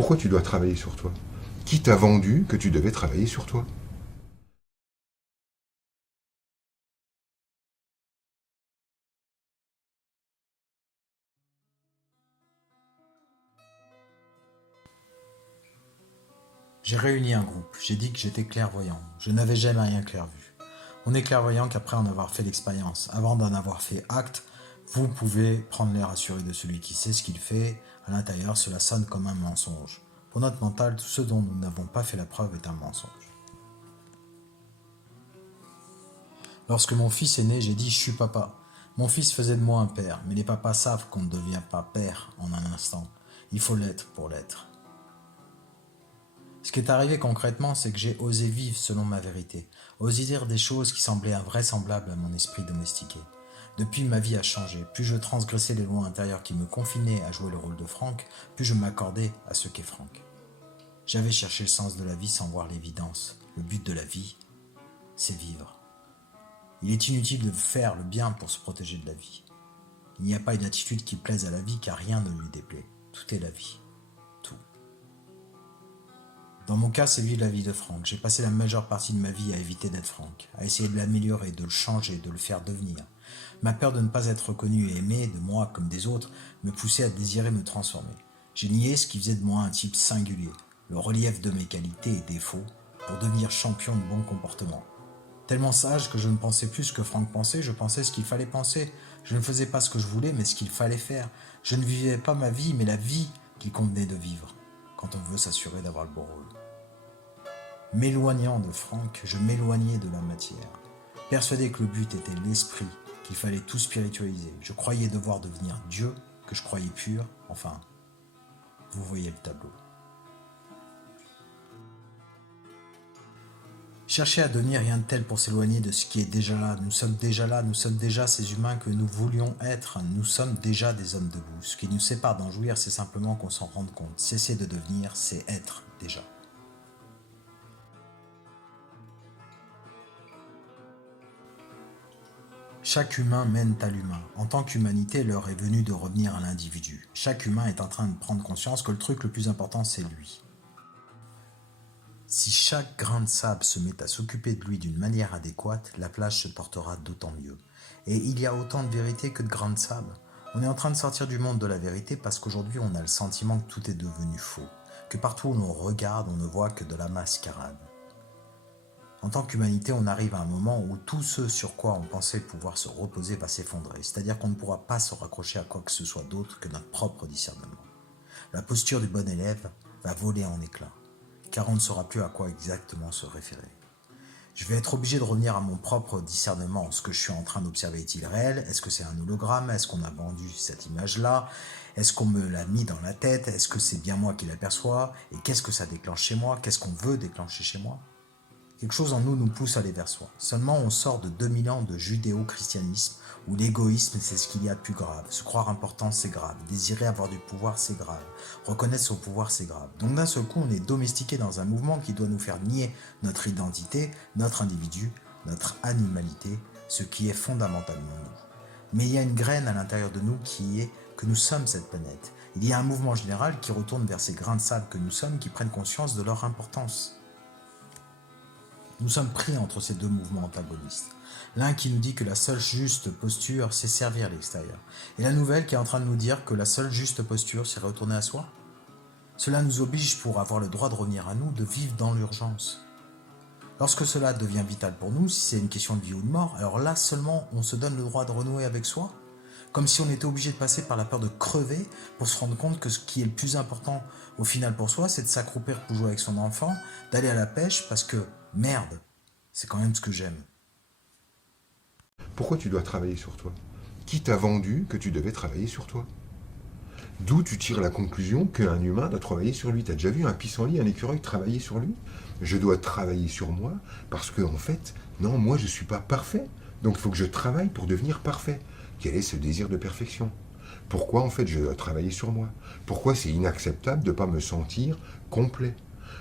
Pourquoi tu dois travailler sur toi? Qui t'a vendu que tu devais travailler sur toi? J'ai réuni un groupe, j'ai dit que j'étais clairvoyant. Je n'avais jamais rien clair vu. On est clairvoyant qu'après en avoir fait l'expérience. Avant d'en avoir fait acte, vous pouvez prendre l'air assuré de celui qui sait ce qu'il fait. À l'intérieur, cela sonne comme un mensonge. Pour notre mental, tout ce dont nous n'avons pas fait la preuve est un mensonge. Lorsque mon fils est né, j'ai dit je suis papa. Mon fils faisait de moi un père, mais les papas savent qu'on ne devient pas père en un instant. Il faut l'être pour l'être. Ce qui est arrivé concrètement, c'est que j'ai osé vivre selon ma vérité, osé dire des choses qui semblaient invraisemblables à mon esprit domestiqué. Depuis, ma vie a changé. Plus je transgressais les lois intérieures qui me confinaient à jouer le rôle de Franck, plus je m'accordais à ce qu'est Franck. J'avais cherché le sens de la vie sans voir l'évidence. Le but de la vie, c'est vivre. Il est inutile de faire le bien pour se protéger de la vie. Il n'y a pas une attitude qui plaise à la vie car rien ne lui déplaît. Tout est la vie. Tout. Dans mon cas, c'est vivre la vie de Franck. J'ai passé la majeure partie de ma vie à éviter d'être Franck, à essayer de l'améliorer, de le changer, de le faire devenir. Ma peur de ne pas être reconnu et aimé, de moi comme des autres, me poussait à désirer me transformer. J'ai nié ce qui faisait de moi un type singulier, le relief de mes qualités et défauts, pour devenir champion de bon comportement. Tellement sage que je ne pensais plus ce que Franck pensait, je pensais ce qu'il fallait penser. Je ne faisais pas ce que je voulais, mais ce qu'il fallait faire. Je ne vivais pas ma vie, mais la vie qu'il convenait de vivre, quand on veut s'assurer d'avoir le beau rôle. M'éloignant de Franck, je m'éloignais de la matière. Persuadé que le but était l'esprit, qu'il fallait tout spiritualiser. Je croyais devoir devenir Dieu, que je croyais pur. Enfin, vous voyez le tableau. Chercher à devenir rien de tel pour s'éloigner de ce qui est déjà là. Nous sommes déjà là, nous sommes déjà ces humains que nous voulions être. Nous sommes déjà des hommes debout. Ce qui nous sépare d'en jouir, c'est simplement qu'on s'en rende compte. Cesser de devenir, c'est être déjà. Chaque humain mène à l'humain. En tant qu'humanité, l'heure est venue de revenir à l'individu. Chaque humain est en train de prendre conscience que le truc le plus important, c'est lui. Si chaque grain de sable se met à s'occuper de lui d'une manière adéquate, la plage se portera d'autant mieux. Et il y a autant de vérité que de grains de sable. On est en train de sortir du monde de la vérité parce qu'aujourd'hui on a le sentiment que tout est devenu faux, que partout où l'on regarde on ne voit que de la mascarade. En tant qu'humanité, on arrive à un moment où tout ce sur quoi on pensait pouvoir se reposer va s'effondrer, c'est-à-dire qu'on ne pourra pas se raccrocher à quoi que ce soit d'autre que notre propre discernement. La posture du bon élève va voler en éclats, car on ne saura plus à quoi exactement se référer. Je vais être obligé de revenir à mon propre discernement. Ce que je suis en train d'observer est-il réel? Est-ce que c'est un hologramme? Est-ce qu'on a vendu cette image-là? Est-ce qu'on me l'a mis dans la tête? Est-ce que c'est bien moi qui l'aperçois? Et qu'est-ce que ça déclenche chez moi? Qu'est-ce qu'on veut déclencher chez moi? Quelque chose en nous nous pousse à aller vers soi. Seulement on sort de 2000 ans de judéo-christianisme où l'égoïsme c'est ce qu'il y a de plus grave. Se croire important c'est grave. Désirer avoir du pouvoir c'est grave. Reconnaître son pouvoir c'est grave. Donc d'un seul coup on est domestiqué dans un mouvement qui doit nous faire nier notre identité, notre individu, notre animalité, ce qui est fondamentalement nous. Mais il y a une graine à l'intérieur de nous qui est que nous sommes cette planète. Il y a un mouvement général qui retourne vers ces grains de sable que nous sommes qui prennent conscience de leur importance. Nous sommes pris entre ces deux mouvements antagonistes. L'un qui nous dit que la seule juste posture, c'est servir l'extérieur. Et la nouvelle qui est en train de nous dire que la seule juste posture, c'est retourner à soi. Cela nous oblige, pour avoir le droit de revenir à nous, de vivre dans l'urgence. Lorsque cela devient vital pour nous, si c'est une question de vie ou de mort, alors là seulement on se donne le droit de renouer avec soi. Comme si on était obligé de passer par la peur de crever pour se rendre compte que ce qui est le plus important au final pour soi, c'est de s'accroupir pour jouer avec son enfant, d'aller à la pêche parce que, merde, c'est quand même ce que j'aime. Pourquoi tu dois travailler sur toi? Qui t'a vendu que tu devais travailler sur toi? D'où tu tires la conclusion qu'un humain doit travailler sur lui. T'as déjà vu un pissenlit, un écureuil travailler sur lui? Je dois travailler sur moi parce que, en fait, non, moi je ne suis pas parfait. Donc il faut que je travaille pour devenir parfait. Quel est ce désir de perfection? Pourquoi, en fait, je dois travailler sur moi? Pourquoi c'est inacceptable de ne pas me sentir complet?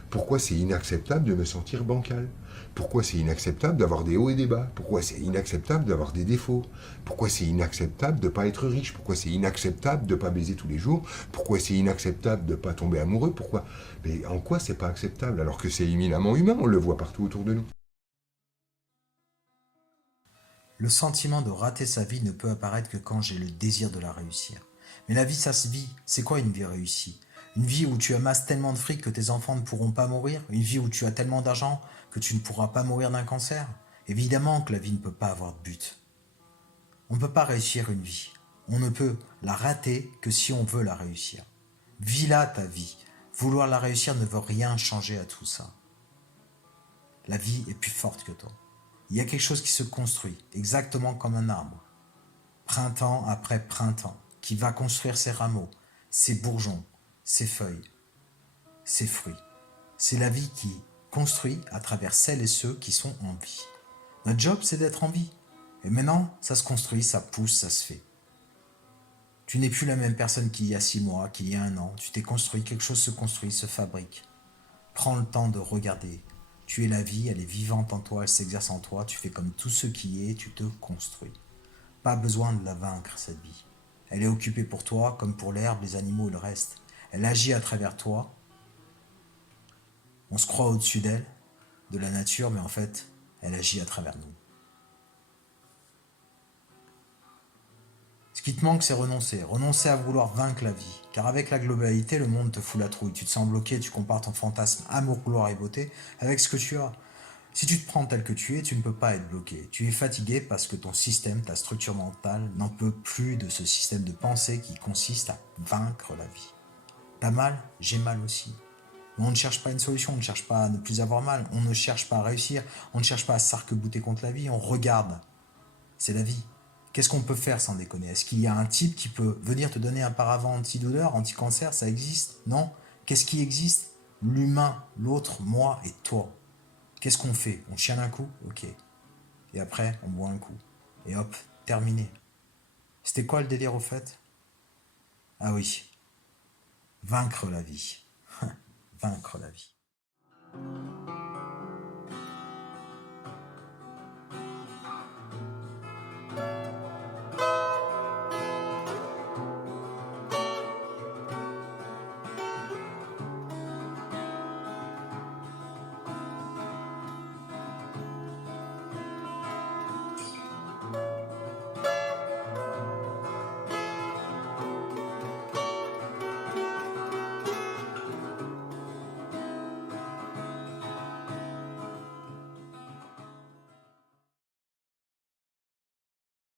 Pourquoi c'est inacceptable de me sentir bancal? Pourquoi c'est inacceptable d'avoir des hauts et des bas? Pourquoi c'est inacceptable d'avoir des défauts? Pourquoi c'est inacceptable de ne pas être riche? Pourquoi c'est inacceptable de ne pas baiser tous les jours? Pourquoi c'est inacceptable de ne pas tomber amoureux? Pourquoi? Mais en quoi c'est pas acceptable alors que c'est éminemment humain? On le voit partout autour de nous. Le sentiment de rater sa vie ne peut apparaître que quand j'ai le désir de la réussir. Mais la vie, ça se vit. C'est quoi une vie réussie? Une vie où tu amasses tellement de fric que tes enfants ne pourront pas mourir? Une vie où tu as tellement d'argent que tu ne pourras pas mourir d'un cancer? Évidemment que la vie ne peut pas avoir de but. On ne peut pas réussir une vie. On ne peut la rater que si on veut la réussir. Vis-la ta vie. Vouloir la réussir ne veut rien changer à tout ça. La vie est plus forte que toi. Il y a quelque chose qui se construit, exactement comme un arbre, printemps après printemps, qui va construire ses rameaux, ses bourgeons, ses feuilles, ses fruits. C'est la vie qui construit à travers celles et ceux qui sont en vie. Notre job, c'est d'être en vie. Et maintenant, ça se construit, ça pousse, ça se fait. Tu n'es plus la même personne qu'il y a 6 mois, qu'il y a un an. Tu t'es construit, quelque chose se construit, se fabrique. Prends le temps de regarder. Tu es la vie, elle est vivante en toi, elle s'exerce en toi. Tu fais comme tout ce qui est, tu te construis. Pas besoin de la vaincre, cette vie. Elle est occupée pour toi, comme pour l'herbe, les animaux et le reste. Elle agit à travers toi. On se croit au-dessus d'elle, de la nature, mais en fait, elle agit à travers nous. Ce qui te manque, c'est renoncer. Renoncer à vouloir vaincre la vie. Car avec la globalité, le monde te fout la trouille. Tu te sens bloqué, tu compares ton fantasme amour, gloire et beauté avec ce que tu as. Si tu te prends tel que tu es, tu ne peux pas être bloqué. Tu es fatigué parce que ton système, ta structure mentale, n'en peut plus de ce système de pensée qui consiste à vaincre la vie. T'as mal? J'ai mal aussi. Mais on ne cherche pas une solution, on ne cherche pas à ne plus avoir mal, on ne cherche pas à réussir, on ne cherche pas à s'arc-bouter contre la vie, on regarde. C'est la vie. Qu'est-ce qu'on peut faire sans déconner? Est-ce qu'il y a un type qui peut venir te donner un paravent antidouleur, anti-cancer? Ça existe? Non? Qu'est-ce qui existe? L'humain, l'autre, moi et toi. Qu'est-ce qu'on fait? On chiale un coup? Ok. Et après, on boit un coup. Et hop, terminé. C'était quoi le délire au fait? Ah oui, vaincre la vie. Vaincre la vie.